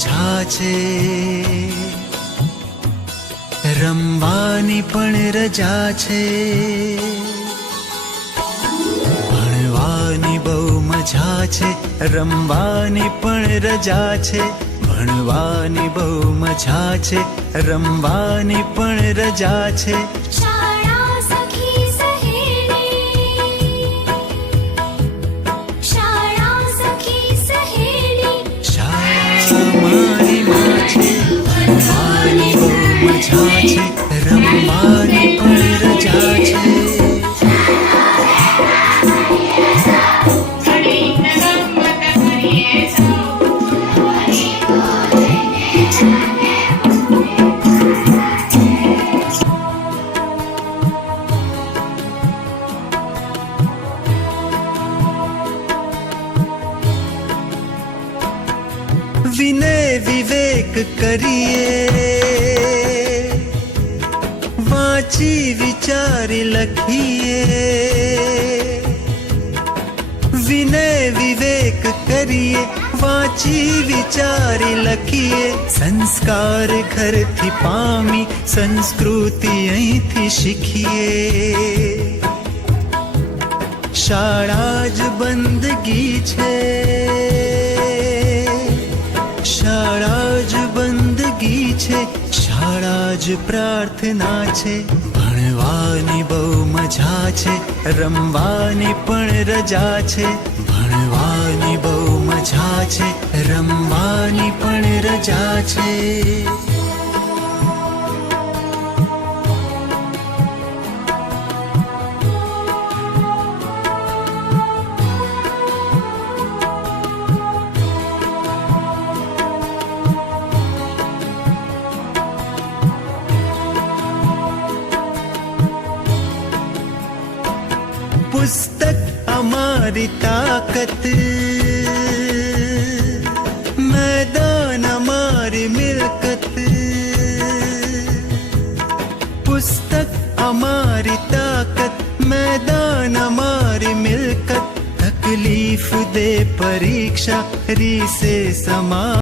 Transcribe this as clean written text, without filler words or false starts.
મજા છે, રમવાની પણ રજા છે, ભણવાની બહુ મજા છે, રમવાની પણ રજા છે, ભણવાની બહુ મજા છે, રમવાની પણ રજા છે. શાળા સખી સહેલી, શાળા સખી સહેલી, શાળા મારી માં છે, ભણવાની બહુ મજા છે, રમવાની પણ રજા છે. વિનય વિવેક કરીએ, વાંચી વિચારી લખીએ. વિનય વિવેક કરીએ, વાંચી વિચારી લખીએ. સંસ્કાર ઘરથી પામી, સંસ્કૃતિ અહીંથી શીખીએ. શાળા જ બંદગી છે, શાળા જ બંદગી છે, શાળા જ પ્રાર્થના છે. ભણવાની બહુ મજા છે, રમવાની પણ રજા છે, ભણવાની બહુ મજા છે, રમવાની પણ રજા છે. પુસ્તક અમારી તાકત, મેદાન અમારી મિલકત. પુસ્તક અમારી તાકત, મેદાન અમારી મિલકત. તકલીફ દે પરીક્ષા, રીસે સમા